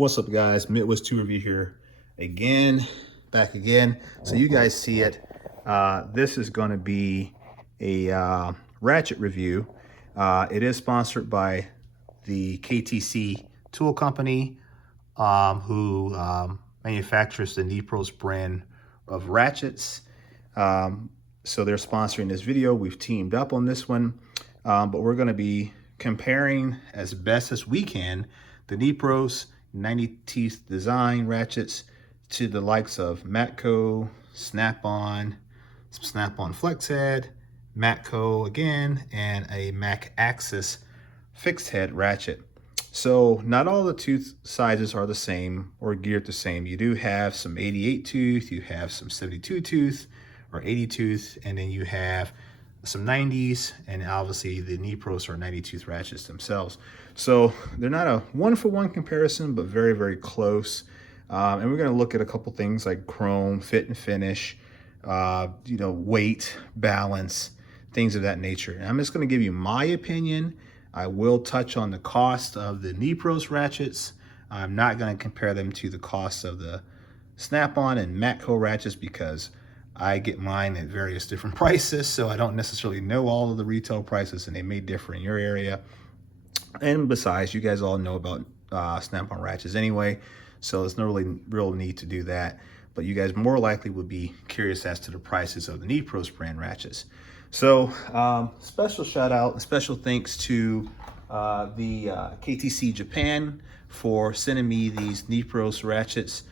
What's up, guys? Midwest 2 review here again, back again. So you guys see it. This is going to be a ratchet review. It is sponsored by the KTC tool company, who manufactures the Nepros brand of ratchets. So they're sponsoring this video. We've teamed up on this one, but we're going to be comparing as best as we can the Nepros 90 teeth design ratchets to the likes of Matco, Snap-on, some Snap-on flex head, Matco again, and a Mac Axis fixed head ratchet. So not all the tooth sizes are the same or geared the same. You do have some 88 tooth, you have some 72 tooth or 80 tooth, and then you have some 90s, and obviously the Nepros are 90 tooth ratchets themselves. So they're not a one-for-one comparison, but very, very close. And we're going to look at a couple things like chrome, fit and finish, weight, balance, things of that nature. And I'm just going to give you my opinion. I will touch on the cost of the Nepros ratchets. I'm not going to compare them to the cost of the Snap-on and Matco ratchets because I get mine at various different prices, so I don't necessarily know all of the retail prices, and they may differ in your area. And besides, you guys all know about Snap-on ratchets anyway, so there's no really real need to do that. But you guys more likely would be curious as to the prices of the Nepros brand ratchets. So special shout out and special thanks to the KTC Japan for sending me these Nepros ratchets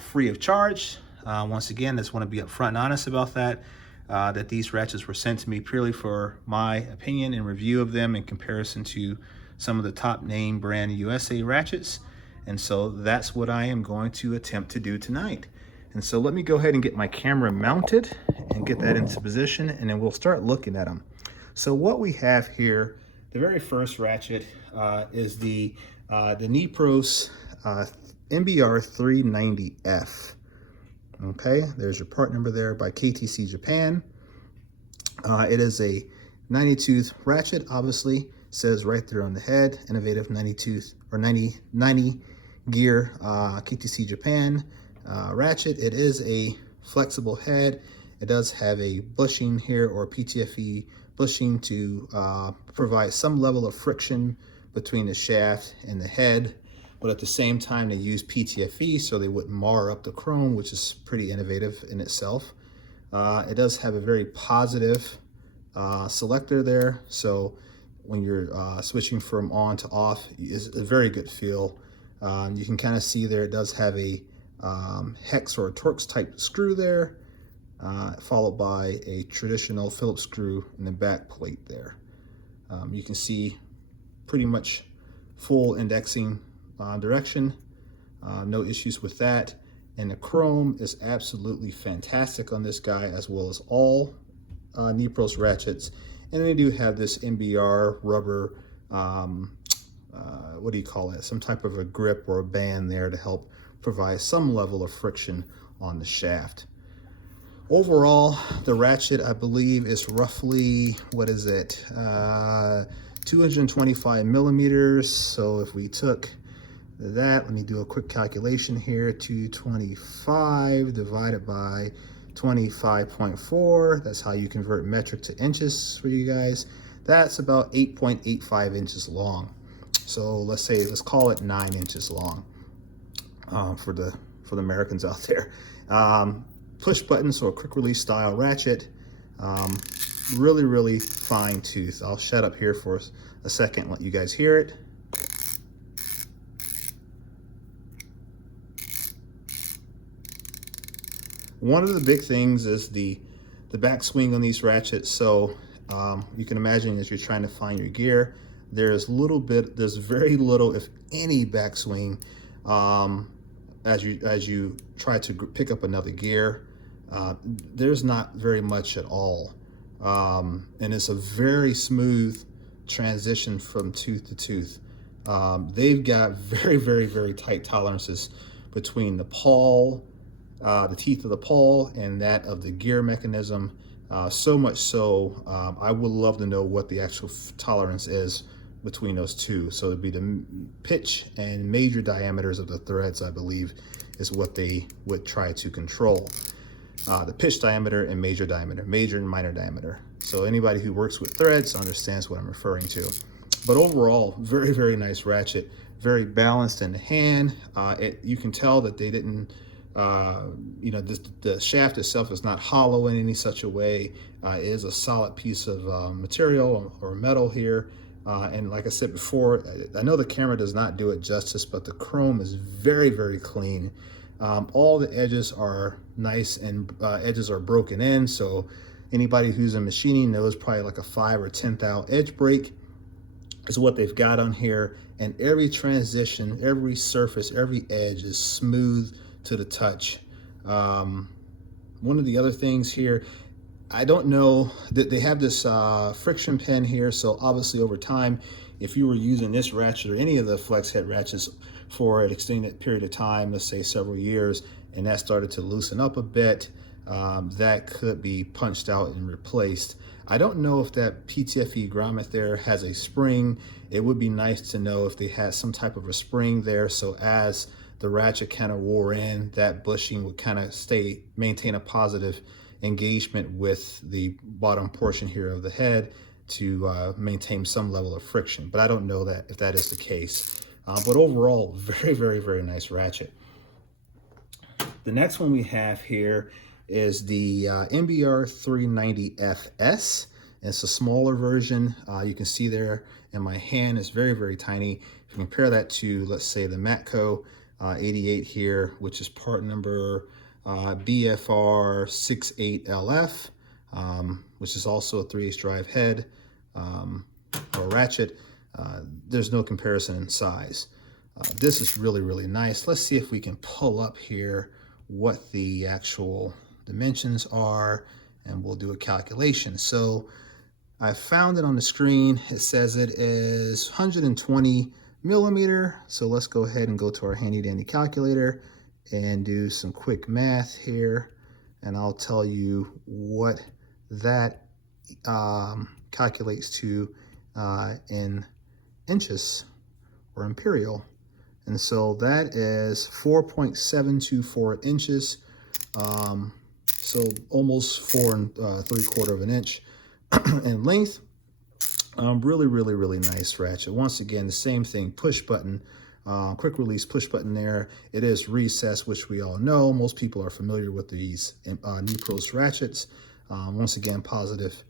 free of charge. Once again, I just want to be upfront and honest about that, that these ratchets were sent to me purely for my opinion and review of them in comparison to some of the top name brand USA ratchets. And so that's what I am going to attempt to do tonight. And so let me go ahead and get my camera mounted and get that into position, and then we'll start looking at them. So what we have here, the very first ratchet is the Nepros MBR 390F. Okay, there's your part number there by KTC Japan. It is a 90 tooth ratchet, obviously says right there on the head, innovative 90 tooth or 90 gear KTC Japan ratchet. It is a flexible head. It does have a bushing here, or PTFE bushing, to provide some level of friction between the shaft and the head. But at the same time, they use PTFE so they wouldn't mar up the chrome, which is pretty innovative in itself. It does have a very positive selector there. So when you're switching from on to off, it's a very good feel. You can kind of see there, it does have a hex or a Torx type screw there, followed by a traditional Phillips screw in the back plate there. You can see pretty much full indexing direction, no issues with that. And the chrome is absolutely fantastic on this guy, as well as all Nepros ratchets. And they do have this MBR rubber, what do you call it? Some type of a grip or a band there to help provide some level of friction on the shaft. Overall, the ratchet, I believe, is roughly, what is it? 225 millimeters. So if we took that, let me do a quick calculation here. 225 divided by 25.4. That's how you convert metric to inches for you guys. That's about 8.85 inches long. So let's call it 9 inches long for the Americans out there. Push button, so a quick release style ratchet. Really, really fine tooth. I'll shut up here for a second and let you guys hear it. One of the big things is the back swing on these ratchets. So you can imagine, as you're trying to find your gear, there's very little, if any, backswing as you try to pick up another gear. There's not very much at all. And it's a very smooth transition from tooth to tooth. They've got very, very, very tight tolerances between the pawl, the teeth of the pawl, and that of the gear mechanism. So much so, I would love to know what the actual tolerance is between those two. So it'd be the pitch and major diameters of the threads, I believe, is what they would try to control. The pitch diameter and major diameter, major and minor diameter. So anybody who works with threads understands what I'm referring to. But overall, very, very nice ratchet, very balanced in the hand. You can tell that they didn't, you know, the shaft itself is not hollow in any such a way. It is a solid piece of material or metal here. And like I said before, I know the camera does not do it justice, but the chrome is very, very clean. All the edges are nice and edges are broken in. So anybody who's in machining knows probably like a 5 or 10 thou edge break is what they've got on here. And every transition, every surface, every edge is smooth to the touch. One of the other things here, I don't know that they have this friction pen here. So obviously over time, if you were using this ratchet or any of the flex head ratchets for an extended period of time, let's say several years, and that started to loosen up a bit, that could be punched out and replaced. I don't know if that PTFE grommet there has a spring. It would be nice to know if they had some type of a spring there, so as the ratchet kind of wore in, that bushing would kind of maintain a positive engagement with the bottom portion here of the head to maintain some level of friction. But I don't know that if that is the case. But overall, very, very, very nice ratchet. The next one we have here is the NBR 390FS. It's a smaller version. You can see there in my hand, it's very, very tiny. If you compare that to, let's say, the Matco 88 here, which is part number BFR 68LF, which is also a 3/8 drive head or ratchet. There's no comparison in size. This is really, really nice. Let's see if we can pull up here what the actual dimensions are, and we'll do a calculation. So I found it on the screen. It says it is 120 millimeter. So let's go ahead and go to our handy dandy calculator and do some quick math here. And I'll tell you what that calculates to in inches or imperial. And so that is 4.724 inches. So almost 4 3/4 of an inch in length. Really, really, really nice ratchet. Once again, the same thing, push button, quick release push button there. It is recessed, which we all know. Most people are familiar with these Nepros ratchets. Once again, positive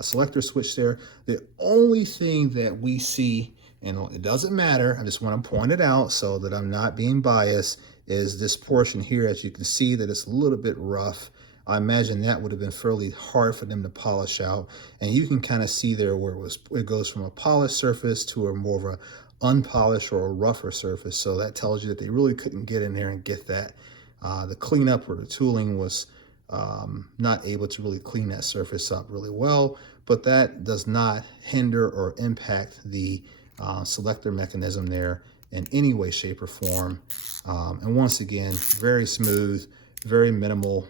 selector switch there. The only thing that we see, and it doesn't matter, I just want to point it out so that I'm not being biased, is this portion here. As you can see that it's a little bit rough. I imagine that would have been fairly hard for them to polish out. And you can kind of see there where it goes from a polished surface to a more of a unpolished or a rougher surface. So that tells you that they really couldn't get in there and get that. The cleanup or the tooling was not able to really clean that surface up really well, but that does not hinder or impact the selector mechanism there in any way, shape, or form. And once again, very smooth, very minimal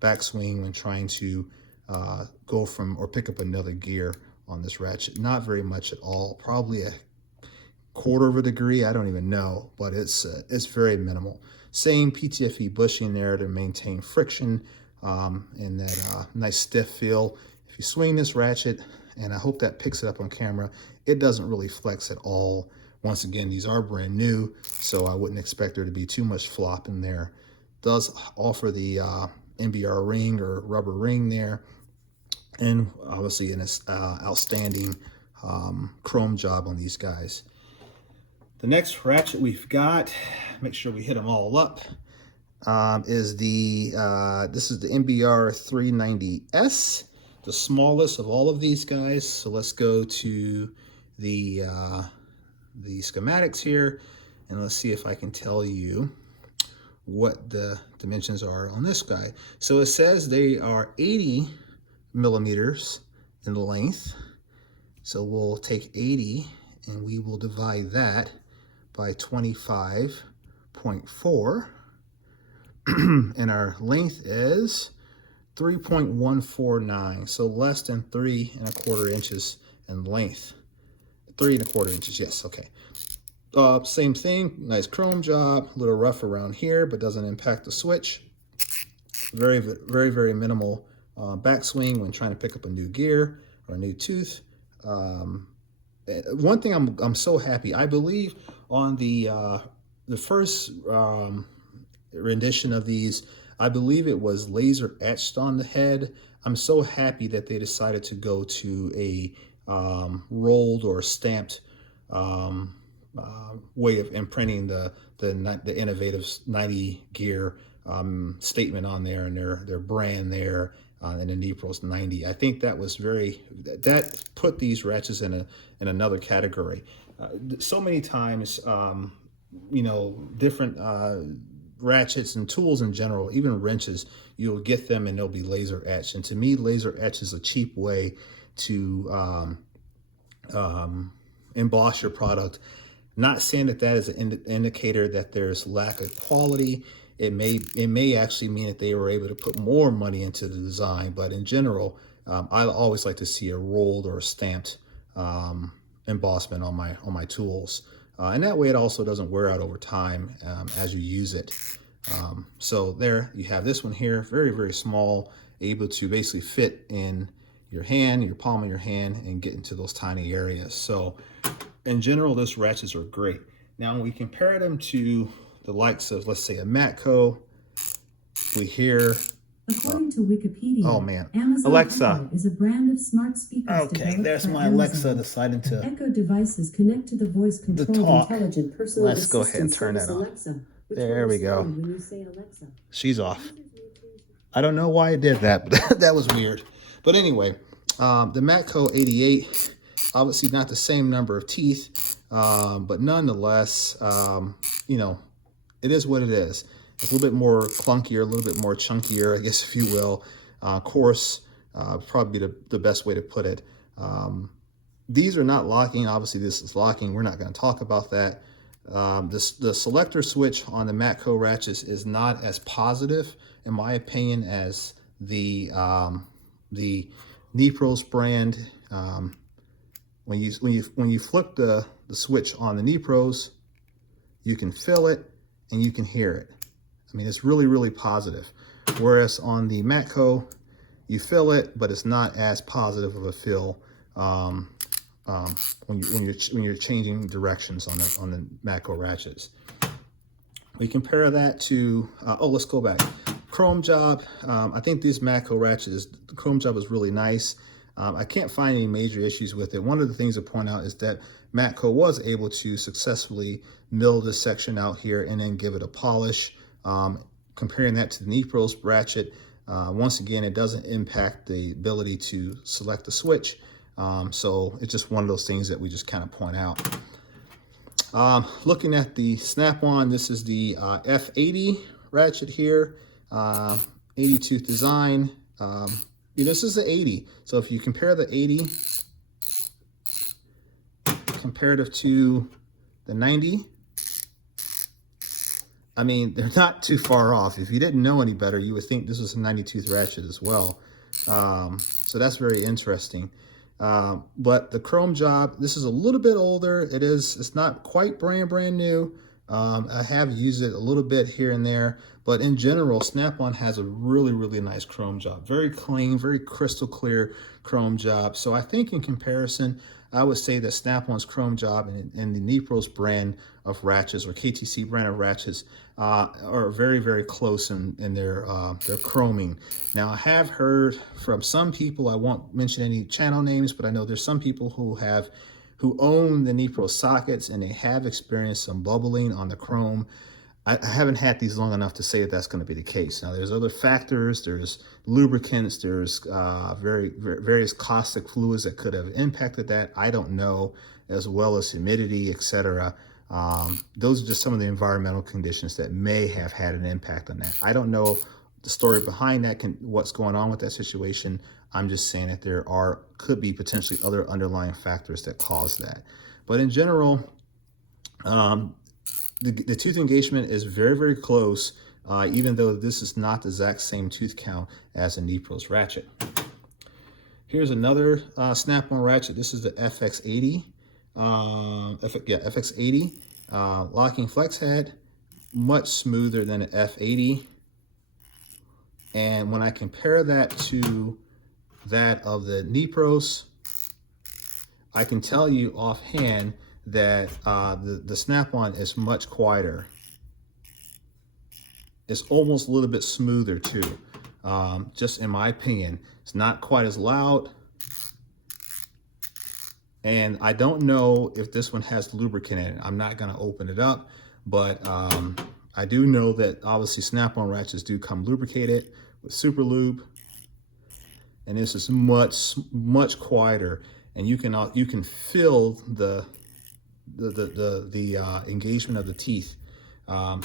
backswing when trying to go from or pick up another gear on this ratchet. Not very much at all, probably a 1/4 of a degree, I don't even know, but it's very minimal. Same PTFE bushing there to maintain friction and that nice stiff feel. If you swing this ratchet, and I hope that picks it up on camera, it doesn't really flex at all. Once again, these are brand new, so I wouldn't expect there to be too much flop in there. Does offer the NBR ring or rubber ring there, and obviously an outstanding chrome job on these guys. The next ratchet we've got, make sure we hit them all up, is this is the NBR 390S, the smallest of all of these guys. So let's go to the schematics here, and let's see if I can tell you what the dimensions are on this guy. So it says they are 80 millimeters in length. So we'll take 80 and we will divide that by 25.4. And our length is 3.149, so less than 3 1/4 inches in length. 3¼ inches. Yes, okay. Same thing, nice chrome job, a little rough around here, but doesn't impact the switch. Very, very, very minimal backswing when trying to pick up a new gear or a new tooth. One thing I'm so happy, I believe on the first rendition of these, I believe it was laser etched on the head. I'm so happy that they decided to go to a rolled or stamped way of imprinting the innovative 90 gear statement on there, and their brand there, and the Nepros 90. I think that was that put these ratchets in another category. So many times, you know, different ratchets and tools in general, even wrenches, you'll get them and they'll be laser etched. And to me, laser etch is a cheap way to emboss your product. Not saying that that is an indicator that there's lack of quality. It may actually mean that they were able to put more money into the design, but in general, I always like to see a rolled or a stamped embossment on my tools, and that way it also doesn't wear out over time as you use it. So there you have this one here, very, very small, able to basically fit in your hand, your palm of your hand, and get into those tiny areas. So in general, those ratchets are great. Now, when we compare them to the likes of, let's say, a Matco, we hear... According to Wikipedia, oh man, Amazon Alexa Echo is a brand of smart speakers. Okay, there's my Amazon. Alexa deciding to... Echo devices connect to the voice-controlled intelligent personal Let's go ahead and turn that on. Alexa, there we go. When you say Alexa. She's off. I don't know why it did that, but that was weird. But anyway, the Matco 88, obviously not the same number of teeth, but nonetheless, you know, it is what it is. It's a little bit more clunkier, a little bit more chunkier, I guess, if you will. Coarse, probably the best way to put it. These are not locking. Obviously, this is locking. We're not going to talk about that. The selector switch on the Matco ratchets is not as positive, in my opinion, as the Nepros brand. When you flip the switch on the Nepros, you can feel it and you can hear it. I mean, it's really, really positive. Whereas on the Matco, you feel it, but it's not as positive of a feel when you're changing directions on the Matco ratchets. We compare that to let's go back. Chrome job. I think these Matco ratchets, the chrome job is really nice. I can't find any major issues with it. One of the things to point out is that Matco was able to successfully mill this section out here and then give it a polish. Comparing that to the Nepros ratchet, once again, it doesn't impact the ability to select the switch. So it's just one of those things that we just kind of point out. Looking at the snap-on, this is the F80 ratchet here, 80 tooth design. This is the 80. So if you compare the 80 comparative to the 90, I mean, they're not too far off. If you didn't know any better, you would think this was a 90 tooth ratchet as well. So that's very interesting. But the chrome job, this is a little bit older. It's not quite brand new. I have used it a little bit here and there, but in general, Snap-on has a really, really nice chrome job. Very clean, very crystal clear chrome job. So I think in comparison, I would say that Snap-on's chrome job and the Nepros brand of ratchets, or KTC brand of ratchets, are very, very close in their chroming. Now, I have heard from some people, I won't mention any channel names, but I know there's some people who own the Nepros sockets, and they have experienced some bubbling on the chrome. I haven't had these long enough to say that that's going to be the case. Now, there's other factors. There's lubricants. There's various caustic fluids that could have impacted that. I don't know, as well as humidity, etc. Those are just some of the environmental conditions that may have had an impact on that. I don't know the story behind that, what's going on with that situation. I'm just saying that there could be potentially other underlying factors that cause that. But in general, the tooth engagement is very, very close, even though this is not the exact same tooth count as a Nepros ratchet. Here's another Snap-on ratchet. This is the FX80. FX80 locking flex head, much smoother than an F80. And when I compare that to that of the Nepros, I can tell you offhand that the snap-on is much quieter. It's almost a little bit smoother too, just in my opinion. It's not quite as loud. And I don't know if this one has lubricant in it. I'm not gonna open it up, but I do know that obviously snap-on ratchets do come lubricated with super lube. And this is much quieter, and you can feel the engagement of the teeth.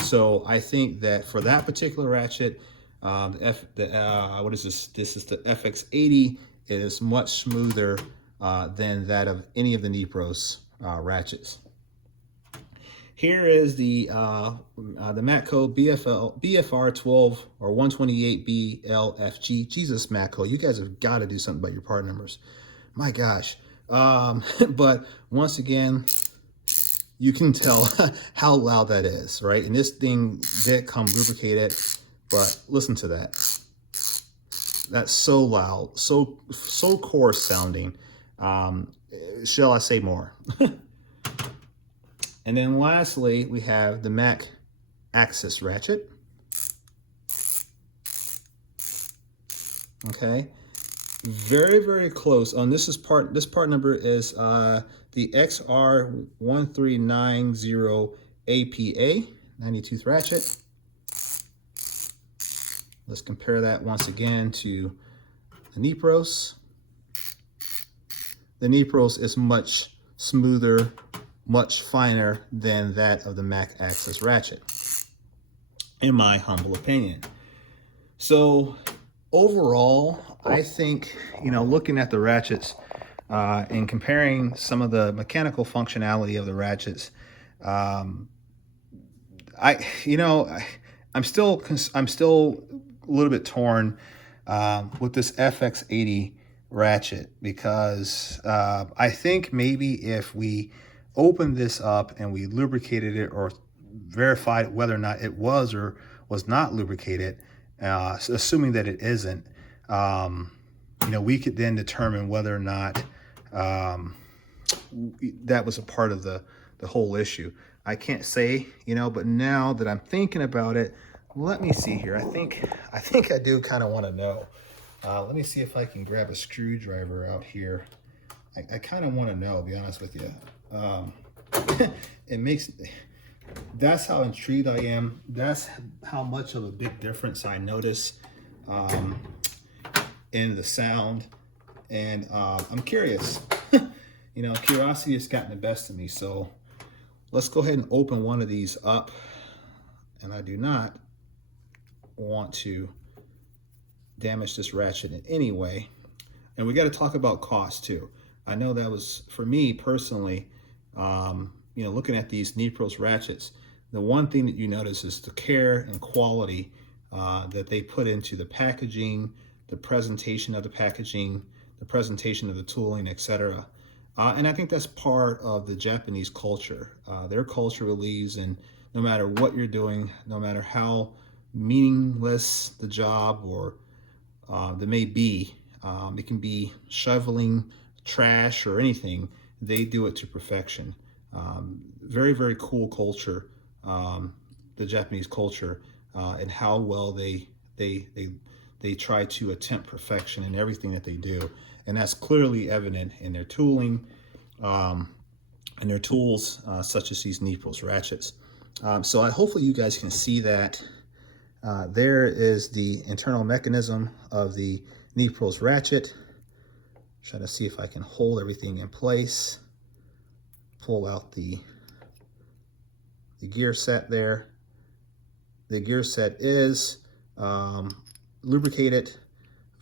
So I think that for that particular ratchet, what is this? This is the FX80. It is much smoother than that of any of the Nepros ratchets. Here is the Matco BFR12 or 128BLFG. Jesus, Matco, you guys have got to do something about your part numbers. My gosh. But once again, you can tell how loud that is, right? And this thing did come lubricated, but listen to that. That's so loud, so coarse sounding. Shall I say more? And then lastly, we have the Mac Axis ratchet. Okay, very close. This part number is the XR1390 APA 92th ratchet. Let's compare that once again to the Nepros. The Nepros is much smoother, much finer than that of the Mac Axis ratchet, in my humble opinion. So overall, I think, looking at the ratchets and comparing some of the mechanical functionality of the ratchets, I'm still a little bit torn with this FX80 ratchet, because I think maybe if we opened this up and we lubricated it or verified whether or not it was or was not lubricated, assuming that it isn't, we could then determine whether or not that was a part of the whole issue. I can't say, but now that I'm thinking about it, let me see here. I think I do kind of want to know. Let me see if I can grab a screwdriver out here. I kind of want to know, to be honest with you. That's how intrigued I am. That's how much of a big difference I notice in the sound. And I'm curious. Curiosity has gotten the best of me. So let's go ahead and open one of these up. And I do not want to damage this ratchet in any way. And we got to talk about cost too. I know that was, for me personally, looking at these Nepros ratchets, the one thing that you notice is the care and quality that they put into the packaging, the presentation of the packaging, the presentation of the tooling, etc. And I think that's part of the Japanese culture. Their culture believes in, no matter what you're doing, no matter how meaningless the job or that may be, it can be shoveling trash or anything, they do it to perfection. Very cool culture, the Japanese culture, and how well they try to attempt perfection in everything that they do. And that's clearly evident in their tooling and their tools, such as these Nepros ratchets. So hopefully you guys can see that. There is the internal mechanism of the Nepros ratchet. Trying to see if I can hold everything in place. Pull out the gear set there. The gear set is lubricated.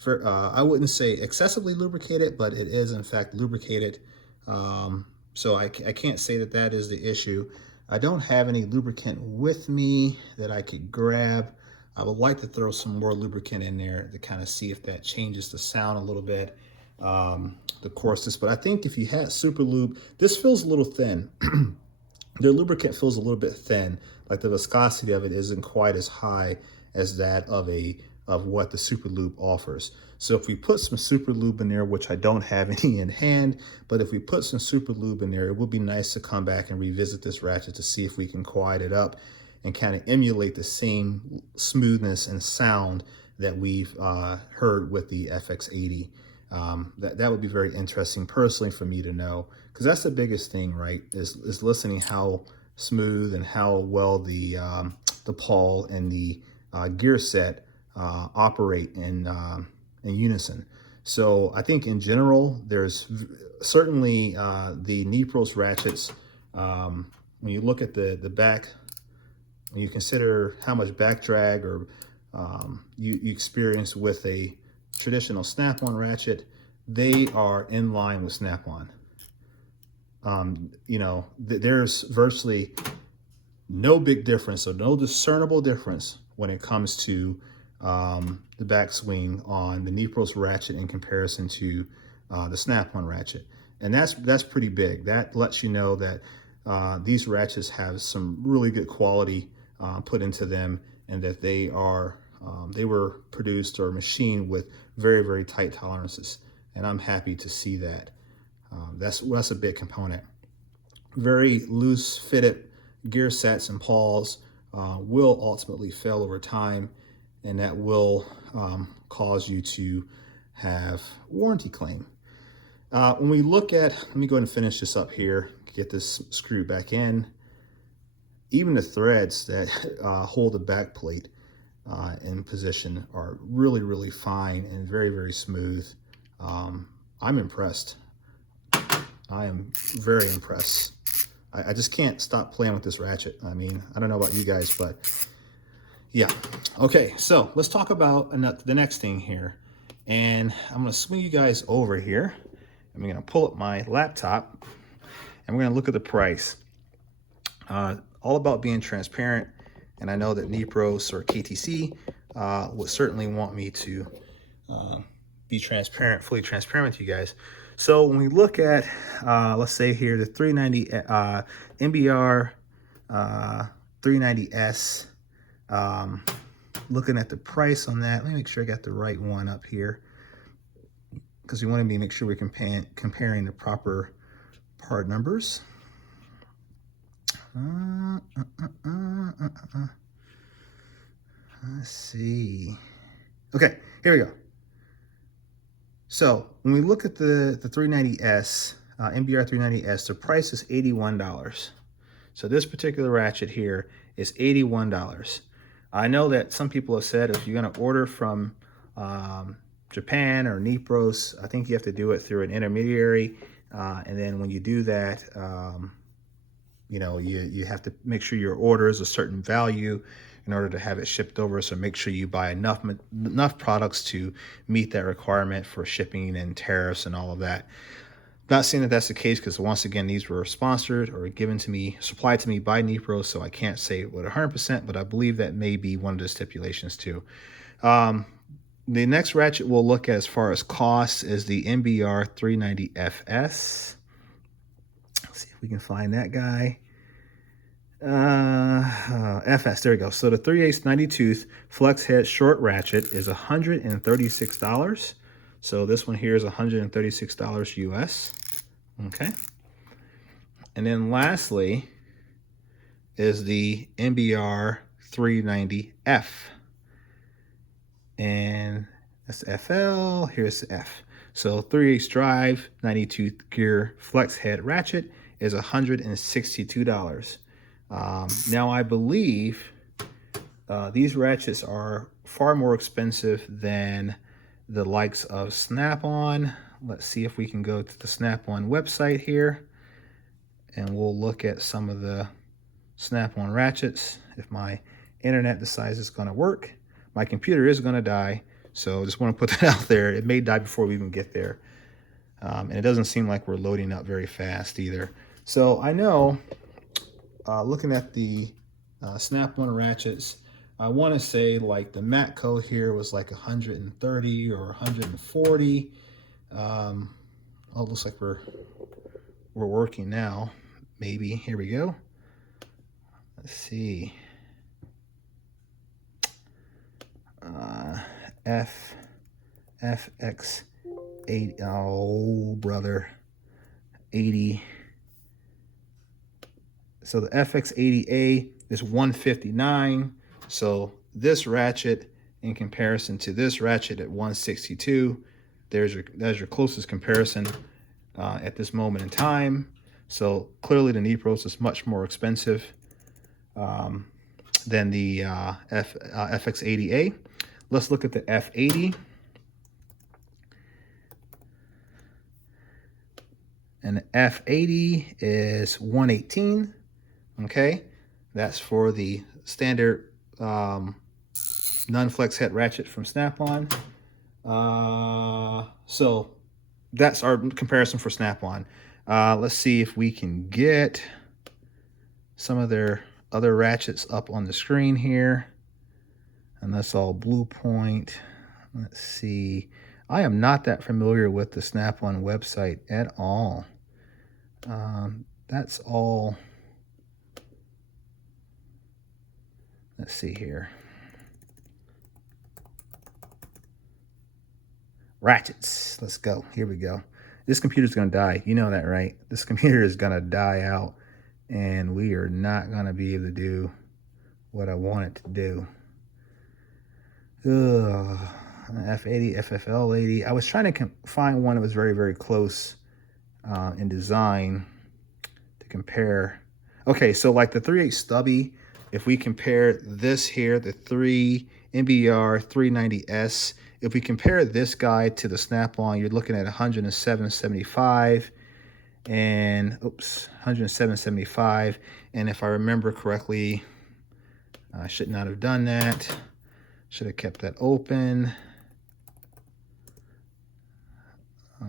I wouldn't say excessively lubricated, but it is in fact lubricated. So I can't say that that is the issue. I don't have any lubricant with me that I could grab. I would like to throw some more lubricant in there to kind of see if that changes the sound a little bit. the coarseness. But I think if you had super lube, this feels a little thin. The lubricant feels a little bit thin, like the viscosity of it isn't quite as high as that of what the super lube offers. So if we put some super lube in there, which I don't have any in hand, but if we put some super lube in there, it would be nice to come back and revisit this ratchet to see if we can quiet it up and kind of emulate the same smoothness and sound that we've heard with the FX80. That would be very interesting personally for me to know, because that's the biggest thing, right? Is listening how smooth and how well the pawl and the gear set operate in unison. So I think in general, there's certainly the Nepros ratchets. When you look at the back, when you consider how much back drag or you experience with a traditional snap-on ratchet, they are in line with snap-on. You know, there's virtually no big difference, or no discernible difference when it comes to the backswing on the Nepros ratchet in comparison to the snap-on ratchet. And that's pretty big. That lets you know that these ratchets have some really good quality put into them, and that they were produced or machined with very, very tight tolerances. And I'm happy to see that. That's a big component. Very loose fitted gear sets and pawls will ultimately fail over time, and that will cause you to have warranty claim. When we look at, let me go ahead and finish this up here, get this screw back in. Even the threads that hold the back plate in position are really, really fine and very, very smooth. I'm impressed. I am very impressed. I just can't stop playing with this ratchet. I mean, I don't know about you guys, but yeah. Okay, so let's talk about the next thing here. And I'm gonna swing you guys over here. I'm gonna pull up my laptop and we're gonna look at the price. All about being transparent. And I know that Nepros or KTC would certainly want me to be transparent, fully transparent with you guys. So when we look at, let's say here, the 390 MBR 390S, looking at the price on that, let me make sure I got the right one up here, because we want to make sure we're comparing the proper part numbers. Let's see. Okay, here we go. So when we look at the 390S, MBR 390S, the price is $81. So this particular ratchet here is $81. I know that some people have said if you're going to order from Japan or Nepros, I think you have to do it through an intermediary. And then when you do that, you know, you have to make sure your order is a certain value in order to have it shipped over. So make sure you buy enough products to meet that requirement for shipping and tariffs and all of that. Not saying that that's the case, because once again, these were sponsored or given to me, supplied to me by Nepros, so I can't say with 100%, but I believe that may be one of the stipulations too. The next ratchet we'll look at as far as costs is the MBR 390FS. Let's see if we can find that guy. FS, there we go. So the 3/8 90 tooth flex head short ratchet is $136. So this one here is $136 US. Okay. And then lastly is the MBR 390F. And that's FL, here's the F. So 3/8 drive, 90 tooth gear flex head ratchet is $162. Now I believe these ratchets are far more expensive than the likes of Snap-on. Let's see if we can go to the Snap-on website here, and we'll look at some of the Snap-on ratchets. If my internet decides it's going to work, my computer is going to die, so just want to put that out there. It may die before we even get there, and it doesn't seem like we're loading up very fast either. So I know, looking at the Snap-on ratchets, I want to say like the Matco here was like 130 or 140. Oh, it looks like we're working now. Maybe. Here we go. Let's see. FX80. Oh, brother. 80. So the FX80A is 159. So this ratchet in comparison to this ratchet at 162, that's your closest comparison at this moment in time. So clearly the Nepros is much more expensive than the FX80A. Let's look at the F80. And the F80 is 118. Okay, that's for the standard non-flex head ratchet from Snap-on. So that's our comparison for Snap-on. Let's see if we can get some of their other ratchets up on the screen here. And that's all Blue Point. Let's see. I am not that familiar with the Snap-on website at all. That's all. Let's see here. Ratchets. Let's go. Here we go. This computer's going to die. You know that, right? This computer is going to die out, and we are not going to be able to do what I want it to do. Ugh. F80, FFL80. I was trying to find one that was very, very close in design to compare. Okay, so like the 3/8 stubby, if we compare this here, the NBR 390S, if we compare this guy to the Snap-on, you're looking at 107.75 and 107.75. And if I remember correctly, I should not have done that. Should have kept that open.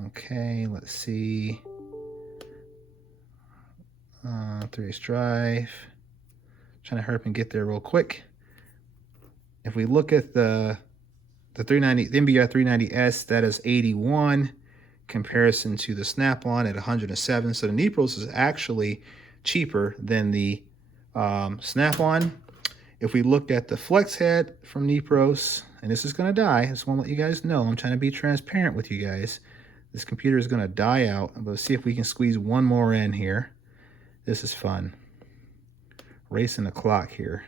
Okay, let's see. 3/8 drive. Trying to hurry up and get there real quick. If we look at the 390, the NBR 390S, that is 81 comparison to the Snap-on at 107. So the Nepros is actually cheaper than the Snap-on. If we looked at the flex head from Nepros, and this is going to die, I just want to let you guys know, I'm trying to be transparent with you guys. This computer is going to die out. Let's see if we can squeeze one more in here. This is fun. Racing the clock here.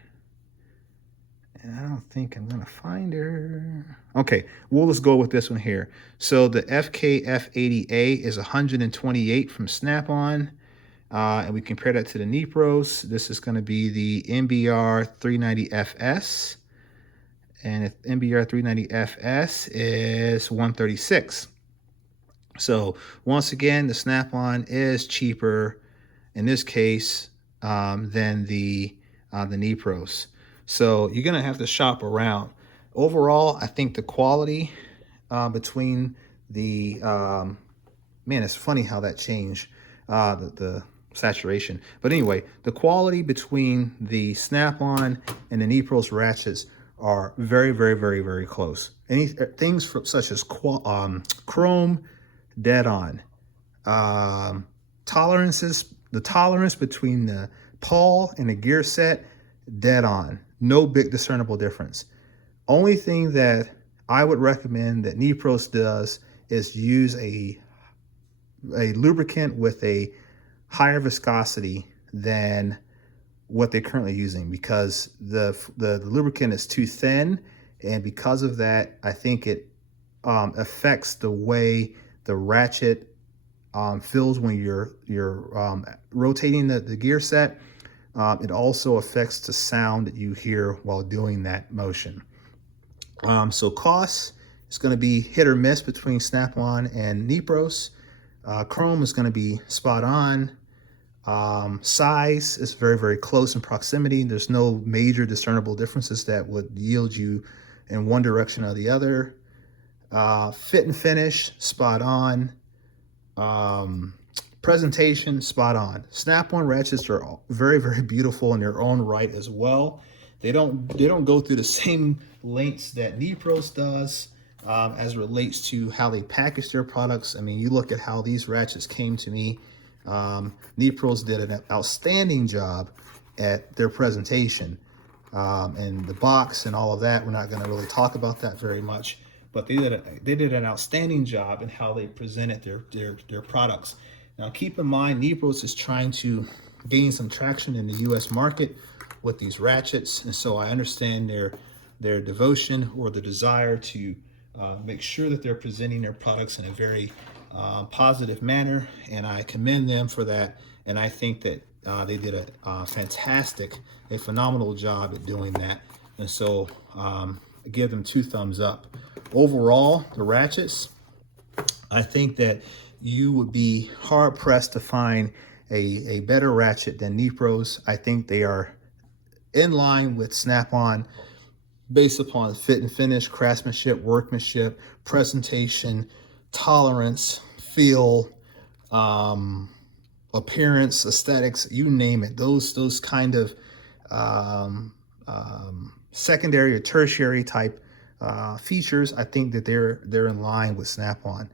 And I don't think I'm going to find her. Okay, well, let's go with this one here. So the FKF80A is 128 from Snap-on. And we compare that to the Nepros. This is going to be the NBR 390FS. And NBR 390FS is 136. So once again, the Snap-on is cheaper in this case than the Nepros. So you're gonna have to shop around. Overall, I think the quality between the man, it's funny how that changed the saturation. But anyway, the quality between the Snap-on and the Nepros ratchets are very, very, very, very close. Things such as chrome, dead on. Tolerances, the tolerance between the pawl and the gear set, dead on. No big discernible difference. Only thing that I would recommend that Nepros does is use a lubricant with a higher viscosity than what they're currently using, because the lubricant is too thin, and because of that, I think it affects the way the ratchet feels when you're rotating the gear set. It also affects the sound that you hear while doing that motion. So cost is going to be hit or miss between Snap-on and Nepros. Chrome is going to be spot on. Size is very, very close in proximity. There's no major discernible differences that would yield you in one direction or the other. Fit and finish, spot on. Presentation, spot on. Snap-on ratchets are very, very beautiful in their own right as well. They don't go through the same lengths that Nepros does, as it relates to how they package their products. I mean, you look at how these ratchets came to me. Nepros did an outstanding job at their presentation, and the box and all of that. We're not going to really talk about that very much, but they did an outstanding job in how they presented their products. Now, keep in mind, Nepros is trying to gain some traction in the U.S. market with these ratchets, and so I understand their devotion or the desire to make sure that they're presenting their products in a very positive manner, and I commend them for that. And I think that they did a phenomenal job at doing that. And so I give them 2 thumbs up. Overall, the ratchets, I think that you would be hard pressed to find a better ratchet than Nepros. I think they are in line with Snap-on based upon fit and finish, craftsmanship, workmanship, presentation, tolerance, feel, appearance, aesthetics, you name it. Those kind of secondary or tertiary type features, I think that they're in line with Snap-on.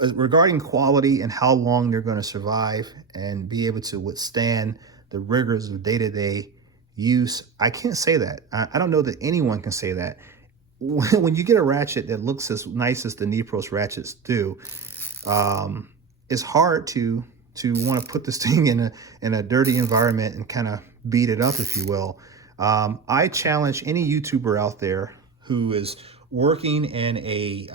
Regarding quality and how long they're going to survive and be able to withstand the rigors of day-to-day use, I can't say that. I don't know that anyone can say that. When you get a ratchet that looks as nice as the Nepros ratchets do, it's hard to want to put this thing in a dirty environment and kind of beat it up, if you will. I challenge any YouTuber out there who is working in a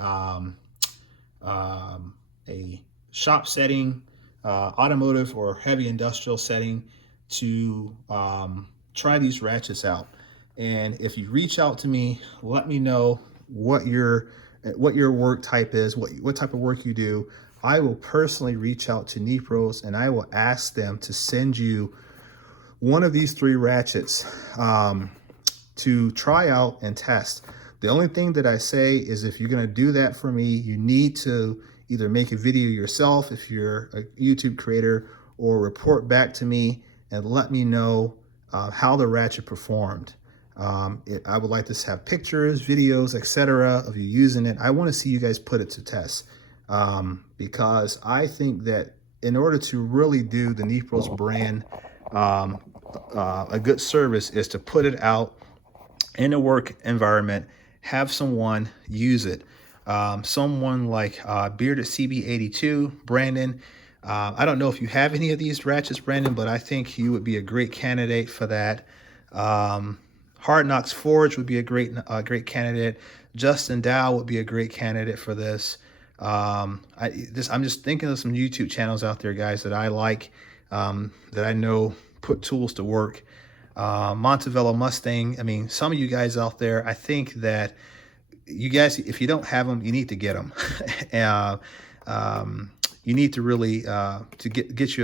shop setting, automotive or heavy industrial setting, to try these ratchets out. And if you reach out to me, let me know what your work type is, what type of work you do. I will personally reach out to Nepros and I will ask them to send you one of these 3 ratchets to try out and test. The only thing that I say is, if you're going to do that for me, you need to either make a video yourself if you're a YouTube creator, or report back to me and let me know how the ratchet performed. I would like to have pictures, videos, etc. of you using it. I want to see you guys put it to test, because I think that in order to really do the Nepros brand a good service is to put it out in a work environment, have someone use it. Someone like Bearded CB82, Brandon. I don't know if you have any of these ratchets, Brandon, but I think you would be a great candidate for that. Hard Knocks Forge would be a great candidate. Justin Dow would be a great candidate for this. I'm just thinking of some YouTube channels out there, guys, that I like, that I know put tools to work. Montevello Mustang. I mean, some of you guys out there, I think that you guys, if you don't have them, you need to get them. You need to really to get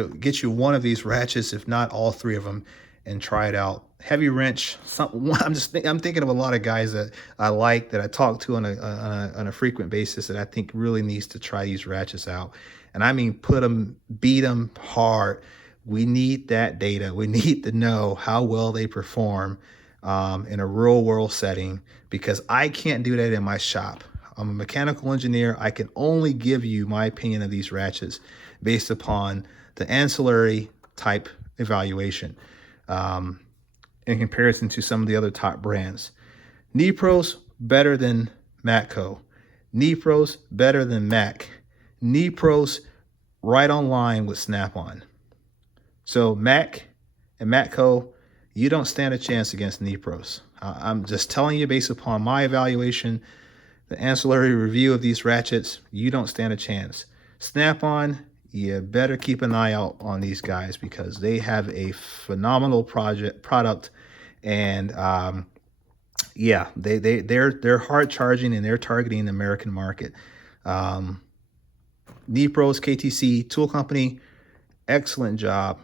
you one of these ratchets, if not all 3 of them, and try it out. Heavy wrench. I'm thinking of a lot of guys that I like, that I talk to on a frequent basis, that I think really needs to try these ratchets out. And I mean, beat them hard. We need that data. We need to know how well they perform in a real world setting, because I can't do that in my shop. I'm a mechanical engineer. I can only give you my opinion of these ratchets based upon the ancillary type evaluation in comparison to some of the other top brands. Nepros better than Matco. Nepros better than Mac. Nepros right on line with Snap-on. So Mac and Matco, you don't stand a chance against Nepros. I'm just telling you, based upon my evaluation, the ancillary review of these ratchets, you don't stand a chance. Snap-on, you better keep an eye out on these guys, because they have a phenomenal product, and yeah, they're hard charging, and they're targeting the American market. Nepros KTC Tool Company, excellent job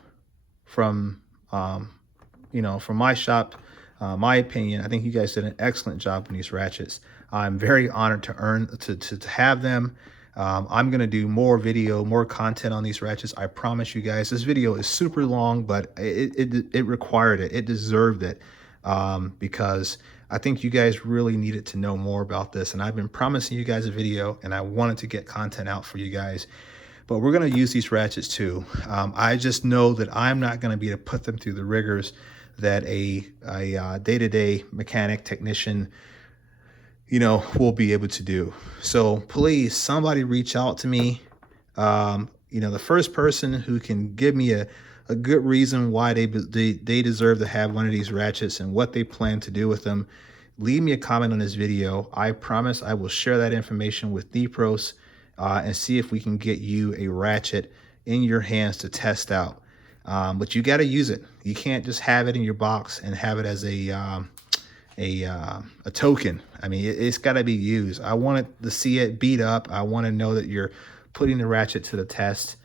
from from my shop. My opinion, I think you guys did an excellent job on these ratchets. I'm very honored to have them. I'm going to do more content on these ratchets. I promise you guys. This video is super long, but it required it. It deserved it. because I think you guys really needed to know more about this. And I've been promising you guys a video, and I wanted to get content out for you guys. But we're going to use these ratchets too. I just know that I'm not going to be able to put them through the rigors that a day-to-day mechanic technician, you know, will be able to do. So please, somebody reach out to me. You know, the first person who can give me a good reason why they deserve to have one of these ratchets and what they plan to do with them, leave me a comment on this video. I promise I will share that information with Nepros and see if we can get you a ratchet in your hands to test out. But you got to use it. You can't just have it in your box and have it as a token. I mean, it's got to be used. I want to see it beat up. I want to know that you're putting the ratchet to the test,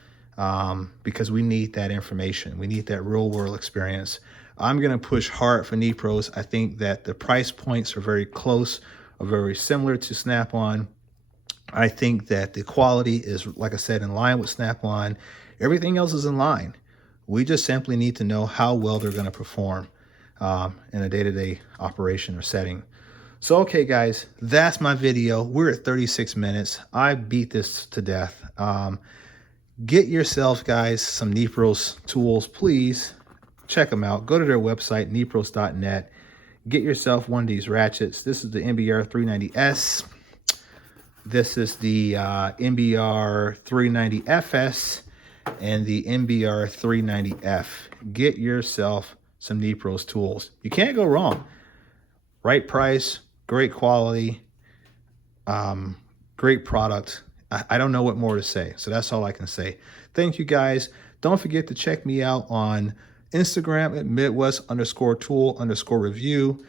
because we need that information. We need that real world experience. I'm going to push hard for Nepros. I think that the price points are very close, or very similar to Snap-on. I think that the quality is, like I said, in line with Snap-on. Everything else is in line. We just simply need to know how well they're going to perform in a day-to-day operation or setting. So, okay, guys, that's my video. We're at 36 minutes. I beat this to death. Get yourself, guys, some Nepros tools, please. Check them out. Go to their website, nepros.net. Get yourself one of these ratchets. This is the NBR 390S. This is the NBR 390FS and the NBR 390F. Get yourself some Nepros tools. You can't go wrong. Right price, great quality, great product. I don't know what more to say, so that's all I can say. Thank you, guys. Don't forget to check me out on Instagram at Midwest_tool_review.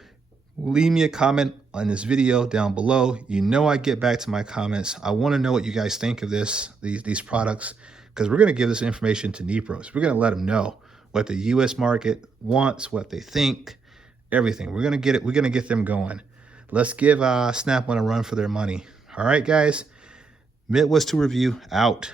Leave me a comment on this video down below. You know I get back to my comments. I want to know what you guys think of these products, because we're going to give this information to Nepros. We're going to let them know what the U.S. market wants, what they think, everything. We're going to get it. We're going to get them going. Let's give Snap-on a run for their money. All right, guys. Midwest to Review out.